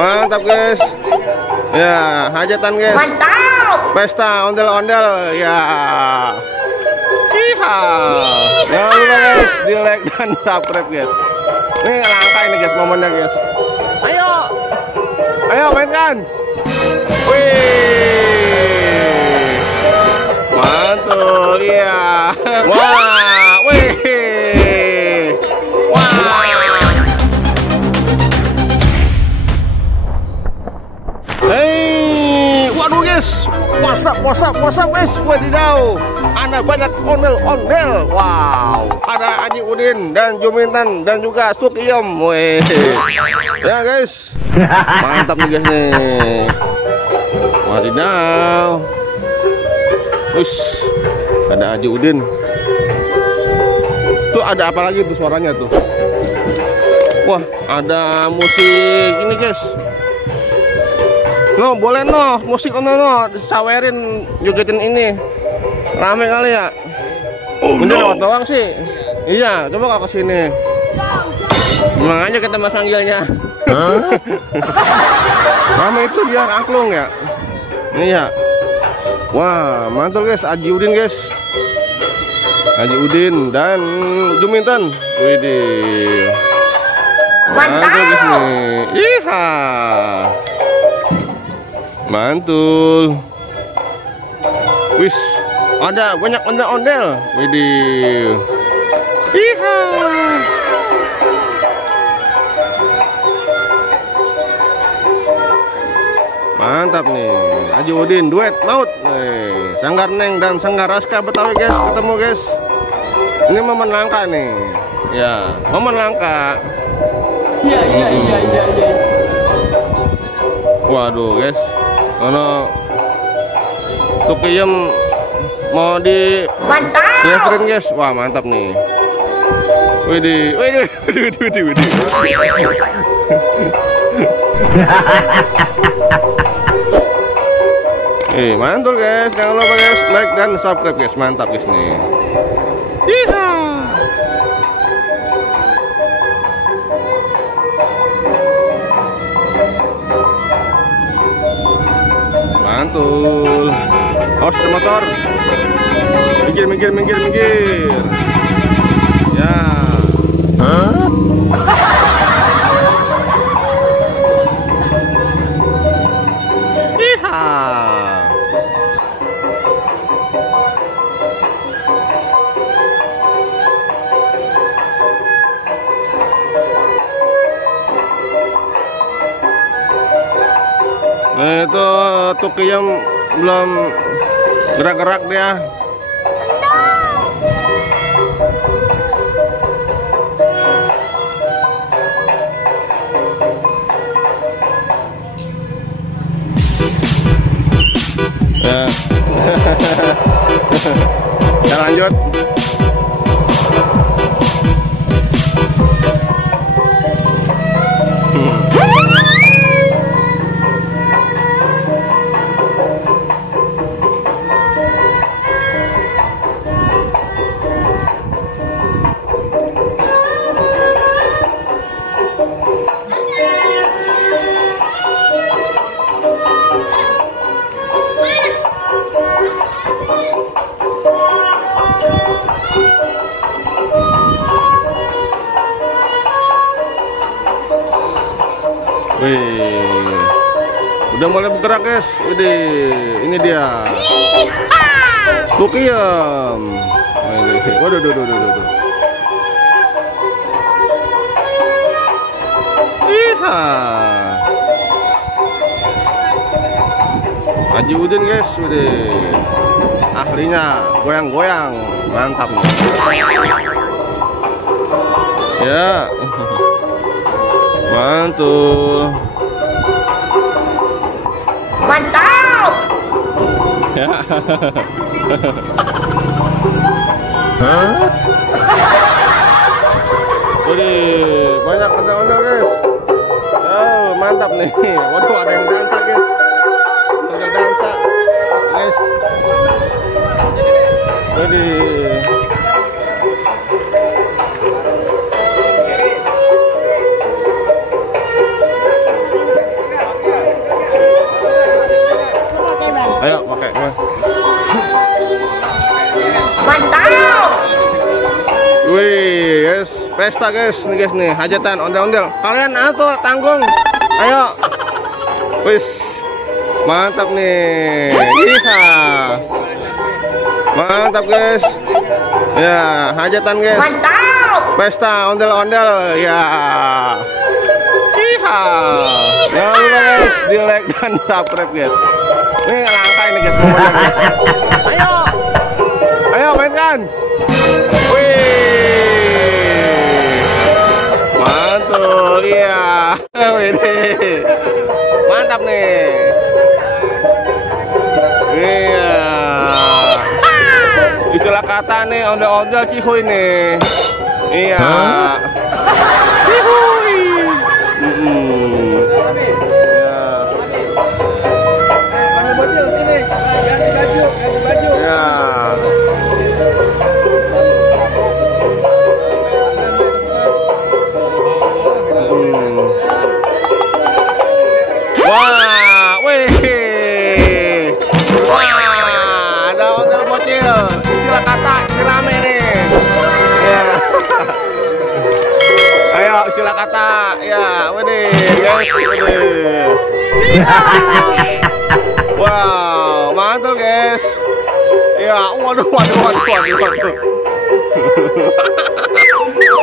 Mantap guys. Ya, hajatan guys. Mantap. Pesta ondel-ondel ya. Iha. Jangan lupa guys, di like dan subscribe guys. Ini langka ini guys momennya guys. Ayo. Ayo mainkan. Wih. Mantul ya. Wah, wih. Wah. Hei, waduh guys, WhatsApp guys, wadidaw, ada banyak ondel-ondel, wow, ada Haji Udin dan Juminten dan juga Sukiyom, weh, ya guys, mantap nih guys nih, wadidaw, wis, ada Haji Udin, tuh ada apa lagi tuh suaranya tuh, wah, ada musik ini guys. No, boleh no, musik no, disawerin jogetin ini. Rame kali ya. Ini lewat doang sih. Iya, coba kalau kesini. Gimana aja kita mas manggilnya. Rame itu dia angklung ya. Iya. Wah, mantul guys, Haji Udin guys. Haji Udin dan Juminten. Widih. Mantul guys nih. Iha. Mantul. Wis, ada banyak ondel-ondel. Widih. Iha. Mantap nih. Haji Udin duet maut. Sanggar Neng dan Sanggar Raska Betawi guys, ketemu guys. Ini momen langka nih. Ya, momen langka. Iya. Waduh guys. Ono Sukiyom mau di Jeffrin guys. Wah, mantap nih. Widih. Mantul guys. Jangan lupa guys, like dan subscribe guys. Mantap guys nih. Iya. Mantul. Awas ada motor. Minggir. Ya. Iha. Nah, itu Sukiyom belum gerak-gerak dia. Ya. Ya lanjut. Wih, udah mulai bergerak guys. Ini dia Sukiyom. Waduh. Iha. Haji Udin guys, ahlinya goyang-goyang, mantap nih. Ya. Mantul. Mantap. Ya. Banyak ondel-ondel guys. Oh, mantap nih. Waduh, ada yang dansa guys. Ada dansa guys. pesta guys nih guys nih, hajatan ondel-ondel. Kalian tuh tanggung. Ayo. Wis. Mantap nih. Iya. Mantap guys. Ya, hajatan guys. Mantap. Pesta ondel-ondel ya. Iya. Jangan lupa guys, di like dan subscribe guys. Ini langka ini guys, pokoknya guys. Ayo. Ayo mainkan. Wih. Mantul, iya. Wih. Mantap nih. Iya. Istilah kata nih ondel-ondel cihuy nih. Iya. Cihuy. Ya. Wah, wih. Wah, ada ondel bocil. Istilah kata ini rame nih. Ya. Ayo istilah kata. Ya, waduh, guys, waduh. Wow, mantul guys. Ya, waduh.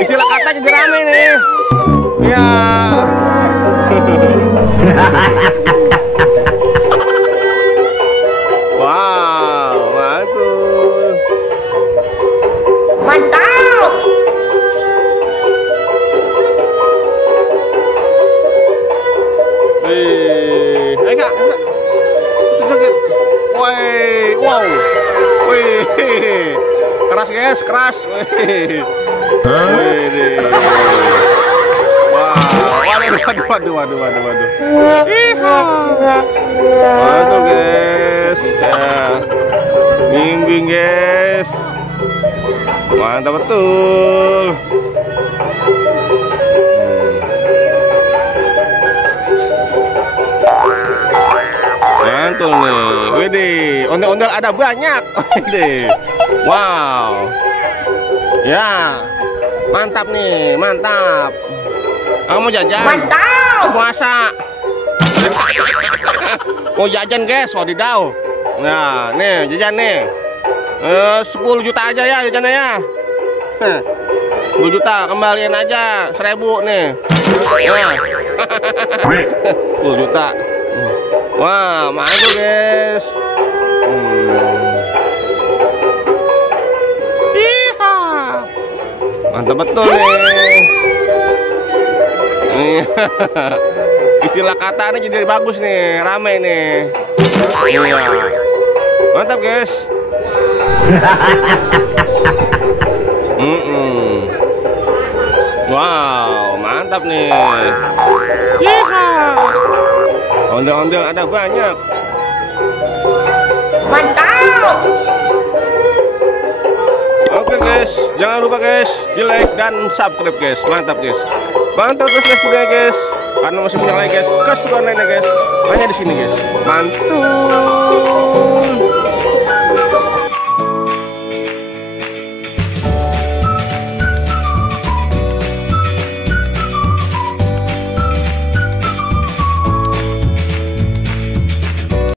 Istilah kata jadi rame nih. Ya. Wow, mantul. Mantap. Wih, enggak. Woi, wow. Wih. Keras guys, keras. Wih. Wih. Waduh. Iha. Waduh guys. Ya. Bimbing guys. Mantap betul. Mantul nih. Widih, ondel-ondel ada banyak. Widih. Wow. Ya. Mantap nih, mantap. Kamu mau jajan? Mantap. Puasa. Mau jajan guys, wadidaw. Nah, nih jajan nih. 10 juta aja ya jajannya ya. 10 juta kembaliin aja 1000 nih. Nah. 10 juta. Wah, mantap guys. Iha. Mantap betul nih. Istilah kata ini jadi bagus nih, rame nih. Iya. Mantap guys. Wow, mantap nih. Iha. Ondel-ondel ada banyak. Mantap. Oke guys, jangan lupa guys di like dan subscribe guys. Mantap guys. Mantap terus guys juga guys. Karena masih punya lagi guys keseruan lainnya guys. Hanya di sini guys. Mantul.